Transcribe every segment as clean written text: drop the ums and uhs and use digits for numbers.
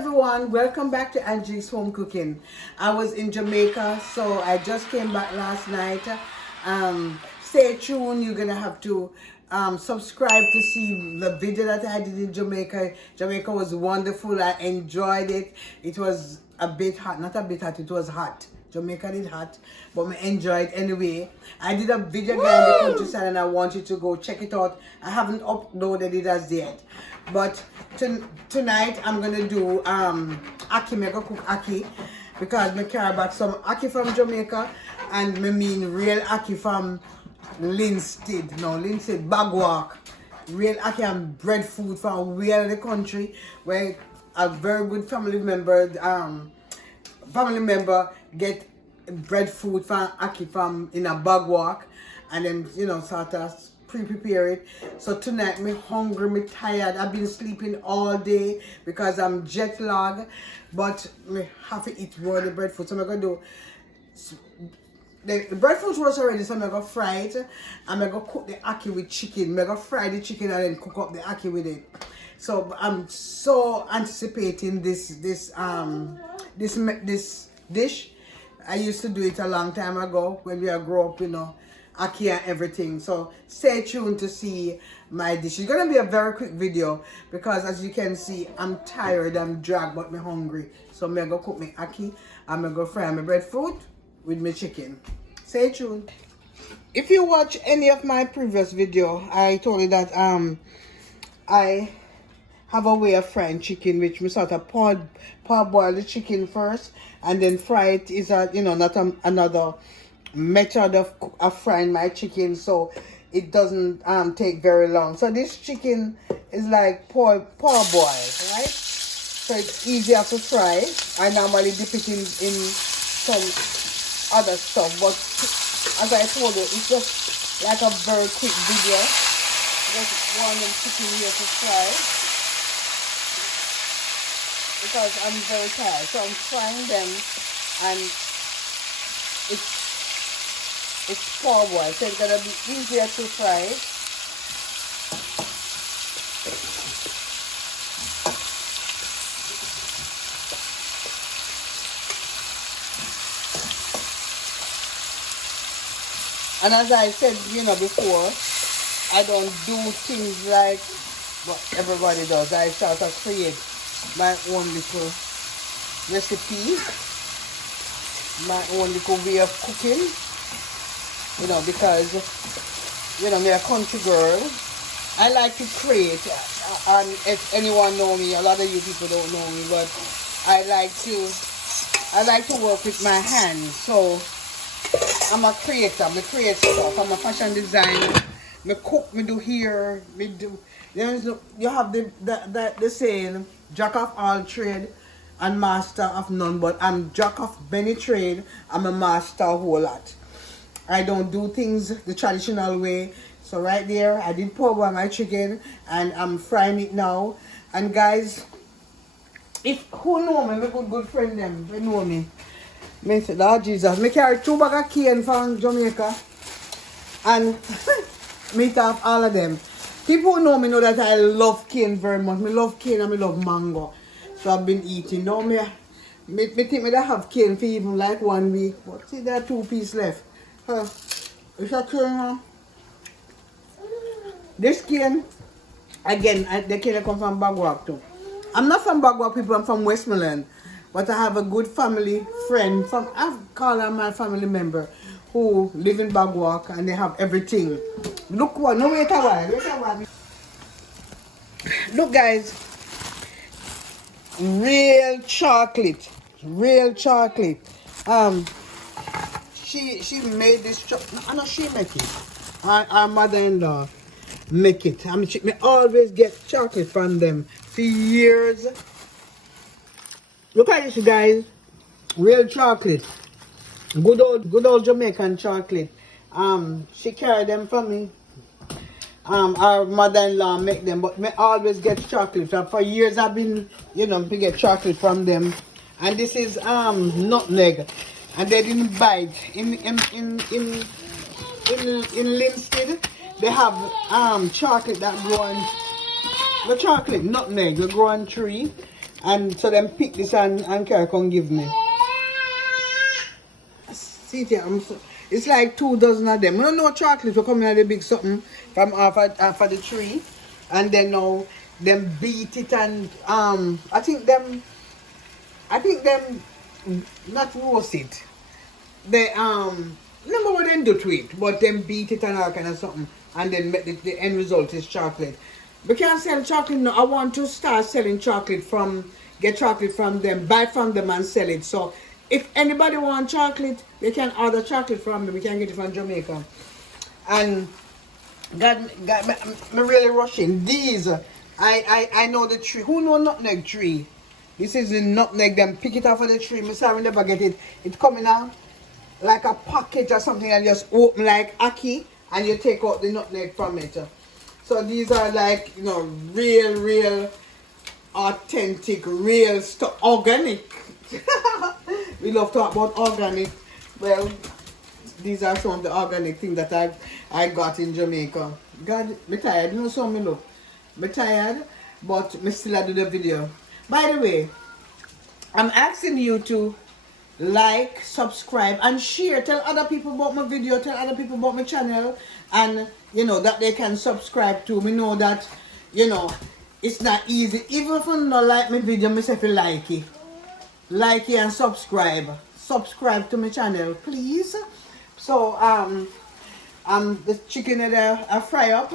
everyone, welcome back to Angie's Home Cooking. I was in Jamaica, so I just came back last night. Stay tuned, you're gonna have to subscribe to see the video that I did in Jamaica. Jamaica was wonderful, I enjoyed it. It was a bit hot, not a bit hot, it was hot. Jamaica did hot, but I enjoyed anyway. I did a video again in the countryside and I want you to go check it out. I haven't uploaded it as yet. But tonight I'm gonna do ackee. I'm gonna cook ackee because I carry back some ackee from Jamaica and I mean real ackee from Linstead. No, Linstead, Bagwalk. Real ackee and breadfruit from where the country where a very good family member get breadfruit from ackee from in a Bagwalk and then sort of prepare it. So tonight me hungry, me tired. I've been sleeping all day because I'm jet lagged, but me have to eat raw the breadfruit. So I'm gonna do the breadfruit was already, so I'm gonna fry it and I'm gonna cook the ackee with chicken. I'm gonna fry the chicken and then cook up the ackee with it. So I'm so anticipating this dish. I used to do it a long time ago when we grew up, ackee and everything. So stay tuned to see my dish. It's gonna be a very quick video because as you can see, I'm tired, I'm dragged, but I'm hungry. So I'm gonna cook my ackee. I'm gonna fry my breadfruit with my chicken. Stay tuned. If you watch any of my previous video, I told you that I have a way of frying chicken, which we sort of parboil the chicken first and then fry it. Is not another method of frying my chicken, so it doesn't take very long. So this chicken is like parboil, right? So it's easier to fry. I normally dip it in some other stuff, but as I told you, it's just like a very quick video. Just one chicken here to fry because I'm very tired. So I'm frying them and it's parboiled, so it's gonna be easier to fry. And as I said, before, I don't do things like what everybody does. I sort of create my own little recipe, my own little way of cooking. Because me a country girl, I like to create, and if anyone know me, a lot of you people don't know me, but I like to work with my hands. So I'm a creator. I create stuff. I'm a fashion designer. Me cook. Me do hair. Me do. You have the saying, jack of all trade and master of none. But I'm jack of many trade. I'm a master of a whole lot. I don't do things the traditional way. So right there, I did parboil my chicken and I'm frying it now. And guys, who know me, my good friend them, they know me. Me say, Lord Jesus, me carry 2 bags of cane from Jamaica and meet off all of them. People who know me know that I love cane very much. Me love cane and me love mango. So I've been eating. Now me think me that have cane for even like 1 week. But see, there are 2 pieces left. It's a cane. This cane, again, the cane come from Bagwalk too. I'm not from Bagwalk people, I'm from Westmoreland. But I have a good family friend, I call her my family member, who live in Bagwalk and they have everything. Look what, no wait a while. Look guys, real chocolate. She made this chocolate. I know she make it. Our mother-in-law make it. Me always get chocolate from them for years. Look at this, guys. Real chocolate. Good old Jamaican chocolate. She carried them for me. Our mother-in-law make them, but me always get chocolate. And for years I've been, to get chocolate from them. And this is nutmeg. And they didn't buy it. In Linstead, they have chocolate that grow on, the chocolate nutmeg, they grow on tree. And so them pick this and carry come give me. See it here, it's like 2 dozen of them. I don't know chocolate will come in the big something from off of the tree. And then now them beat it and I think them not roast it. They remember what they do to it, but them beat it and all kind of something, and then the end result is chocolate. We can't sell chocolate now. I want to start selling chocolate get chocolate from them, buy from them and sell it. So if anybody want chocolate, they can order chocolate from me. We can get it from Jamaica. And got me really rushing. These I know the tree. Who know nutmeg tree? This is the nutmeg. Them pick it off of the tree. Me sorry never get it. It's coming out like a packet or something and just open like Ackee and you take out the nutmeg from it. So these are like, you know, real authentic, real stuff, organic. We love to talk about organic. Well, these are some of the organic things that I got in Jamaica. God, me tired. You know so me look. Me tired, but me still do the video. By the way, I'm asking you to like, subscribe, and share. Tell other people about my video. Tell other people about my channel, and you know that they can subscribe to me. Know that, you know, it's not easy. Even if you don't like my video, myself you like it. Like it and subscribe. Subscribe to my channel, please. So the chicken that I fry up,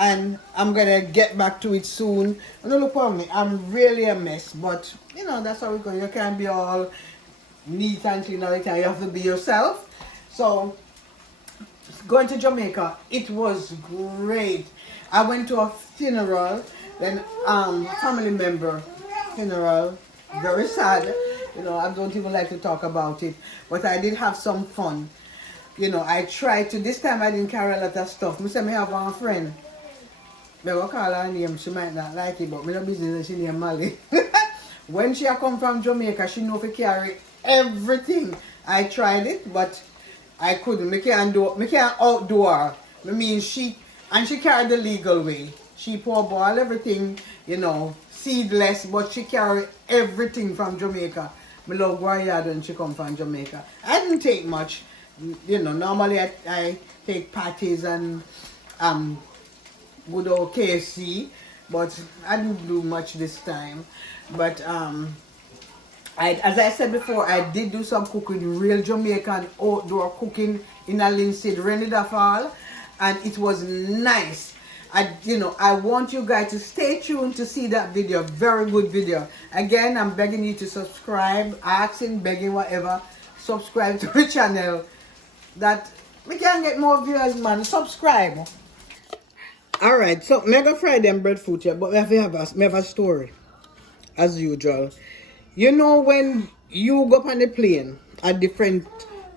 and I'm gonna get back to it soon. And don't look at me, I'm really a mess, but you know that's how we go. You can't be all neat and clean all the time. You have to be yourself. So going to Jamaica, it was great. I went to a funeral, then family member funeral. Very sad. You know, I don't even like to talk about it, but I did have some fun. You know, I tried to. This time I didn't carry a lot of stuff. I said I have one friend. I will call her name, she might not like it, but me no business she name Molly. When she come from Jamaica, she know to carry everything. I tried it, but I couldn't. Me can't outdo her. I mean she carried the legal way. She pour ball everything, you know, seedless, but she carry everything from Jamaica. Me love Guayad when she come from Jamaica. I didn't take much. You know, normally I take patties and good old KFC, but I didn't do much this time. But as I said before, I did do some cooking, real Jamaican outdoor cooking in a linseed Renida Fall, and it was nice. I want you guys to stay tuned to see that video. Very good video. Again, I'm begging you to subscribe, asking, begging, whatever. Subscribe to the channel. That we can get more viewers, man. Subscribe. Alright, so I'm gonna fry them breadfruit here, but we have a story. As usual. You know when you go up on the plane, a different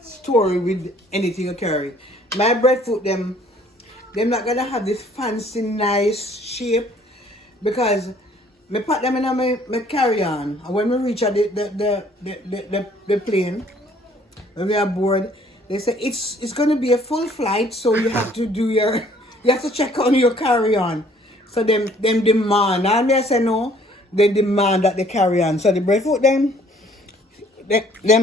story with anything you carry. My breadfruit, they're not gonna have this fancy nice shape because me put them in my carry-on. And when we reach at the plane, when we are board, they say it's gonna be a full flight, so you have to do you have to check on your carry-on. So them demand, and they say no, they demand that they carry on. So the breadfruit them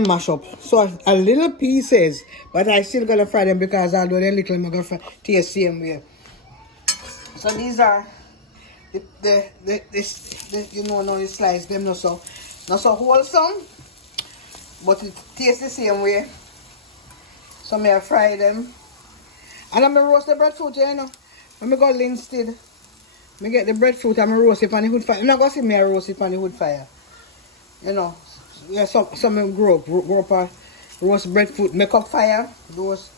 mash up. So a little pieces, but I still gonna fry them because although they're little, I'm gonna fry taste same way. So these are the you know now you slice them not so wholesome, but it tastes the same way. So I fry them. And I'm gonna roast the breadfruit, you know. When I go linseed, I get the breadfruit and I roast it on the wood fire. You're not gonna see me roast it on the wood fire. You know. Yeah, some grow up a roast breadfruit, make up fire, those,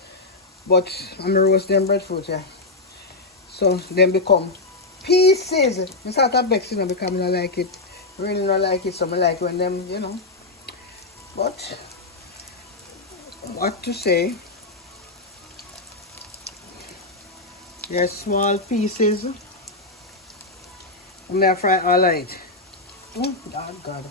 but I'm gonna roast them breadfruit, yeah. So then become pieces. I start to vex, you know, because I don't like it. I really don't like it, so I like when them, you know. But what to say? They're small pieces. I'm gonna fry all right. Oh, God.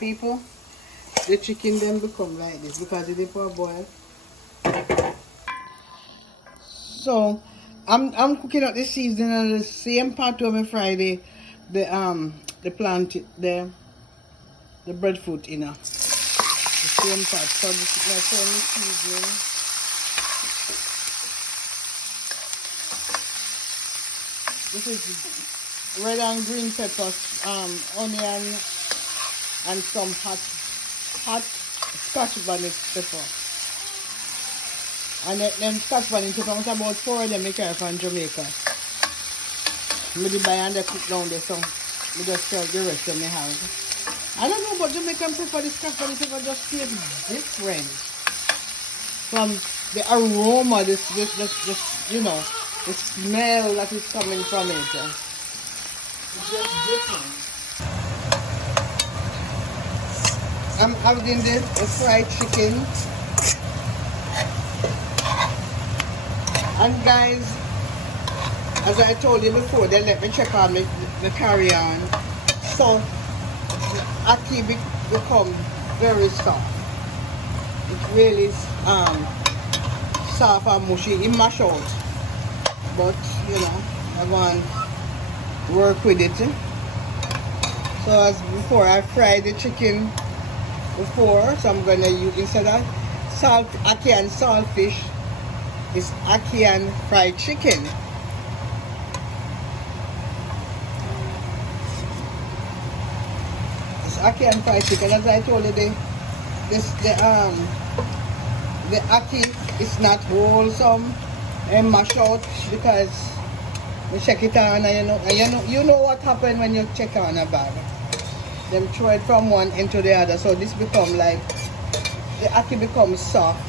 people, the chicken then become like this because it is for a boil. So I'm cooking up the seasoning on the same pot where I fry the breadfruit in the same pot. So this is my turn seasoning. This is red and green peppers, onion, and some hot scotch bonnet pepper. And them scotch bonnet pepper, I'm about 4 of them I carry from Jamaica. I buy and they cook down there, so I just serve the rest of my house. I don't know about Jamaican pepper, the scotch bonnet pepper just tastes different from the aroma, this you know, the smell that is coming from it. It's just different. I'm having the fried chicken. And guys, as I told you before, they let me check on the carry-on. So, Ackee become very soft. It really is soft and mushy. It mash out. But, you know, I want to work with it. So as before, I fried the chicken before. So I'm going to use, instead of Ackee and saltfish, it's Ackee and fried chicken. It's Ackee and fried chicken. As I told you, the Ackee is not wholesome and mash out because we check it on, and you know what happened when you check on a bag. Them throw it from one end to the other, so this become like the Ackee becomes soft.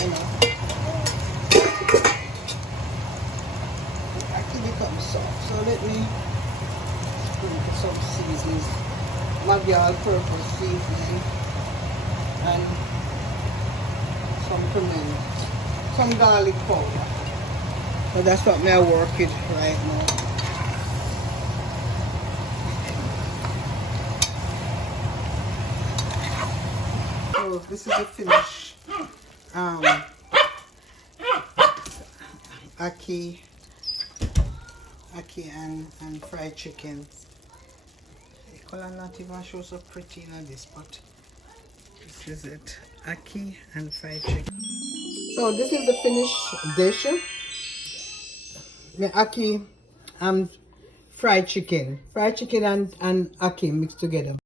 You know, the Ackee becomes soft. So let me put some seasonings, maybe all-purpose seasoning, and some cumin, some garlic powder. So that's what I work with right now. So this is the finished Ackee and fried chicken. The color not even show so pretty in this, but this is it. Ackee and fried chicken. So this is the finished dish. The Ackee and fried chicken. Fried chicken and Ackee mixed together.